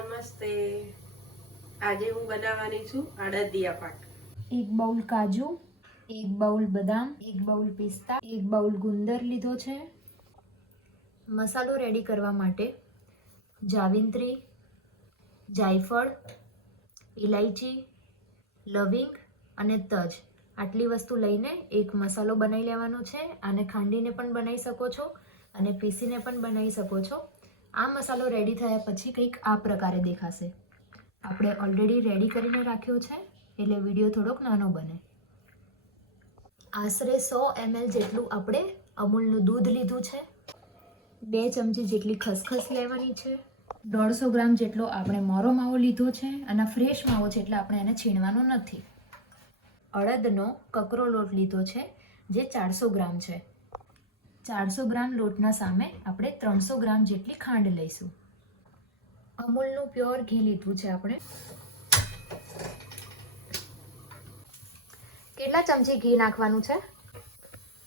નમસ્તે. આજે હું બનાવવાની છું અડદિયા પાક. એક બાઉલ કાજુ, એક બાઉલ બદામ, એક બાઉલ પિસ્તા, એક બાઉલ ગુંદર લીધો છે. મસાલો રેડી કરવા માટે જાવિત્રી, જાયફળ, ઇલાયચી, લવિંગ અને તજ આટલી વસ્તુ લઈને એક મસાલો બનાવી લેવાનો છે. આને ખાંડીને પણ બનાવી શકો છો અને પીસીને પણ બનાવી શકો છો. આ મસાલો રેડી થયા પછી કંઈક આ પ્રકારે દેખાશે. આપણે ઓલરેડી રેડી કરીને રાખ્યો છે એટલે વિડીયો થોડોક નાનો બને. આશરે 100 ml જેટલું આપણે અમૂલનું દૂધ લીધું છે. 2 ચમચી જેટલી ખસખસ લેવાની છે. 150 ગ્રામ જેટલો આપણે મોરો માવો લીધો છે અને ફ્રેશ માવો છે એટલે આપણે એને છીણવાનો નથી. અડદનો કકરો લોટ લીધો છે જે 400 ગ્રામ છે. 400 ગ્રામ લોટના સામે આપણે 300 ગ્રામ જેટલી ખાંડ લઈશું. અમૂલનું પ્યોર ઘી લીધું છે આપણે. કેટલા ચમચી ઘી નાખવાનું છે?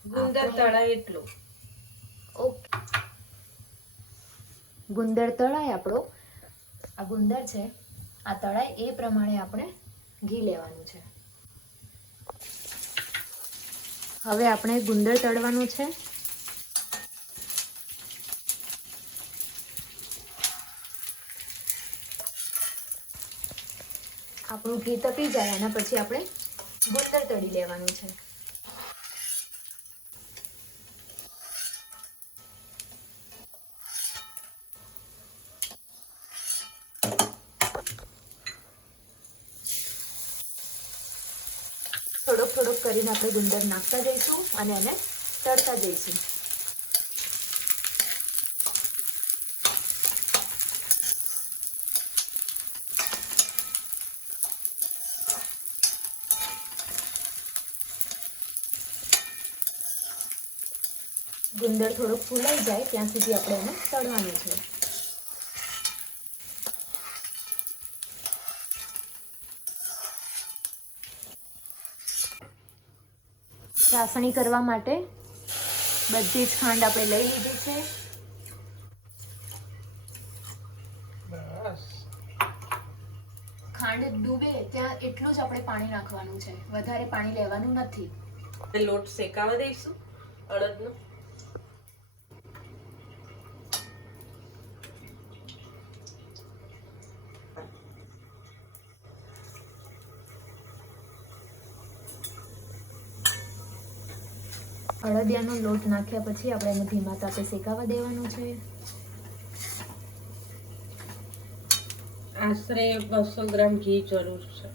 ગુંદર તળાય એટલું. ઓકે. ગુંદર તળાય આપણો. આ ગુંદર છે આ તળાય એ પ્રમાણે આપણે ઘી લેવાનું છે. હવે આપણે ગુંદર તળવાનું છે. આપણું ઘી તપી જાય એના પછી આપણે ગુંદર તળી લેવાનું છે. થોડોક થોડોક કરીને આપણે ગુંદર નાખતા જઈશું અને એને તળતા જઈશું. ગુંદર થોડોક ફૂલાઈ જાય ત્યાં સુધી આપણે એને તળવાનું છે. ચાસણી કરવા માટે બધી જ ખાંડ આપણે લઈ લીધી છે. બસ. ખાંડ ડૂબે ત્યાં એટલું જ આપણે પાણી નાખવાનું છે, વધારે પાણી લેવાનું નથી. લોટ શેકાવા દઈશું અડદનો. અડદિયાનો લોટ નાખ્યા પછી આપણે એને ધીમા તાપે શેકાવા દેવાનું છે. આશરે 200 ગ્રામ ઘી જરૂર છે.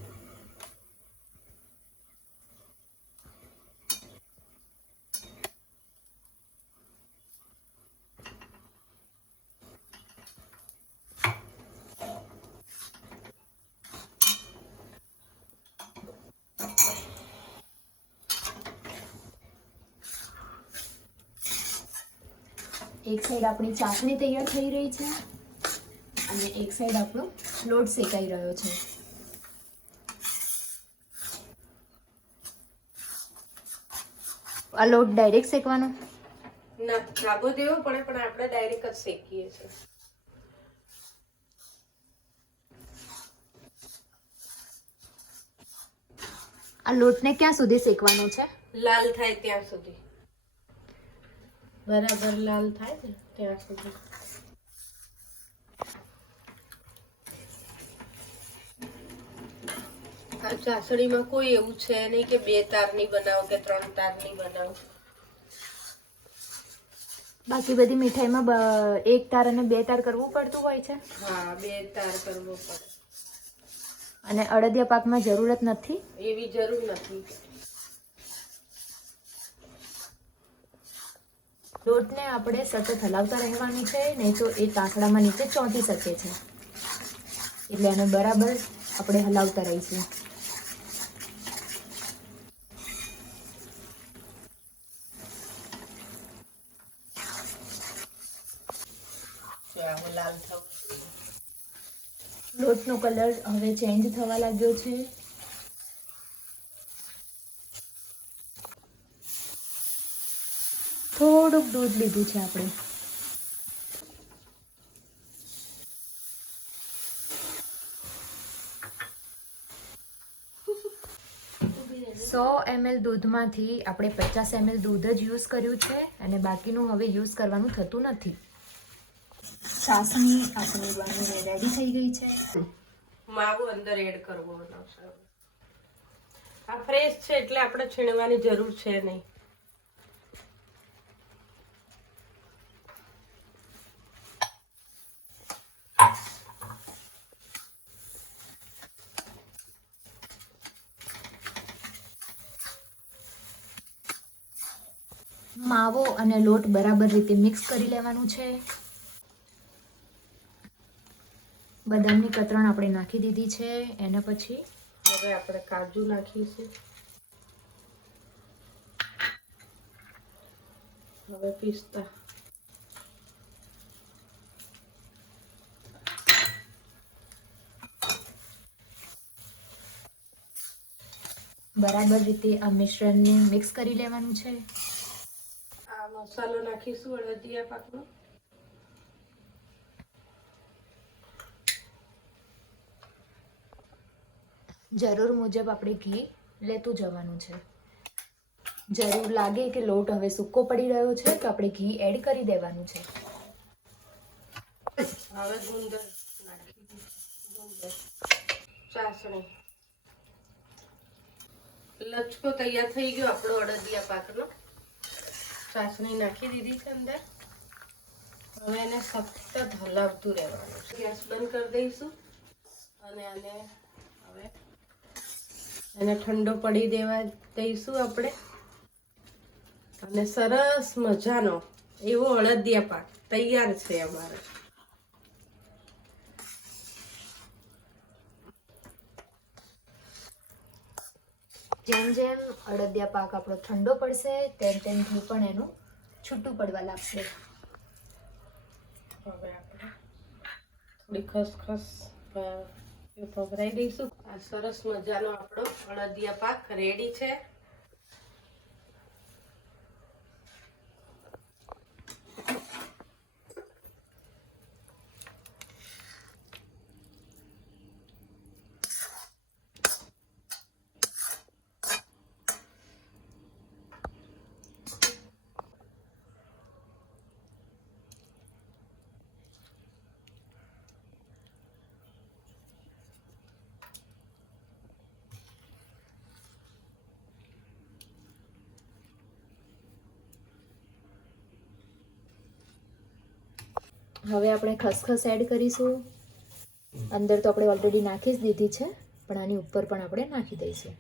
એક સાઈડ આપણી ચાસણી તૈયાર થઈ રહી છે અને એક સાઈડ આપણો લોટ શેકાઈ રહ્યો છે. આ લોટ ડાયરેક્ટ શેકવાનો? ના, ધાબો દેવો પડે પણ આપણે ડાયરેક્ટ જ શેકીએ છીએ. આ લોટને ક્યાં સુધી શેકવાનો છે? લાલ થાય ત્યાં સુધી. બરાબર લાલ થાય ને ત્યાં સુધી. આ ચાસણીમાં કોઈ એવું છે નહીં કે 2 તારની બનાવો કે 3 તારની બનાવો. બાકી બધી મીઠાઈમાં 1 તાર અને 2 તાર કરવું પડતું હોય છે. હા, 2 તાર કરવો પડે. અને અડદિયા પાકમાં જરૂરત નથી. એવી જરૂર નથી. લોટને આપણે સતત હલાવતા રહેવાનું છે, નહીં તો એ તાંતણામાં નીચે ચોંટી શકે છે. એટલે એને બરાબર આપણે હલાવતા રહીશું. લાલ થવું. લોટનો કલર હવે ચેન્જ થવા લાગ્યો છે. થોડુંક દૂધ લીધું છે આપણે. 100 ml દૂધમાંથી આપણે 50 ml દૂધ જ યુઝ કર્યું છે અને બાકીનું હવે યુઝ કરવાનું થતું નથી. ચાસણી આપણી બનીને રેડી થઈ ગઈ છે. માવો અંદર એડ કરવો. આ ફ્રેશ છે એટલે આપણે છીણવાની જરૂર છે નહીં. માવો અને લોટ બરાબર રીતે મિક્સ કરી લેવાનું છે. બદામની કતરણ આપણે નાખી દીધી છે. એના પછી હવે આપણે કાજુ નાખીશું. હવે પિસ્તા. બરાબર રીતે આ મિશ્રણને મિક્સ કરી લેવાનું છે. આ મસાલો નાખીશું અડદિયા પાકનો. જરૂર મુજબ આપણે ઘી લેતું જવાનું છે. જરૂર લાગે કે લોટ હવે સૂકો પડી રહ્યો છે તો આપણે ઘી એડ કરી દેવાનું છે. હવે ગુંદર નાખી દીધું. ગુંદર, ચાસણી. લચકો તૈયાર થઈ ગયો આપણો અડદિયા પાકનો. ચાસણી નાખી દીધી છે અંદર. હવે એને સતત હલાવતું રહેવાનું છે. ગેસ બંધ કરી દઈશું અને આને હવે એને ઠંડો પડી દેવા દઈશું આપણે. અને સરસ મજાનો એવો અડદિયા પાક તૈયાર છે અમારે. જેમ જેમ અડદિયા પાક આપણો ઠંડો પડશે તેમ તેમ ઘી પણ એનું છૂટું પડવા લાગશે. હવે આપણે થોડી ખસખસ ભભરાઈ દઈશું. આ સરસ મજાનો આપણો અડદિયા પાક રેડી છે. હવે આપણે ખસખસ એડ કરીશું. અંદર તો આપણે ઓલરેડી નાખી જ દીધી છે પણ આની ઉપર પણ આપણે નાખી દઈશું.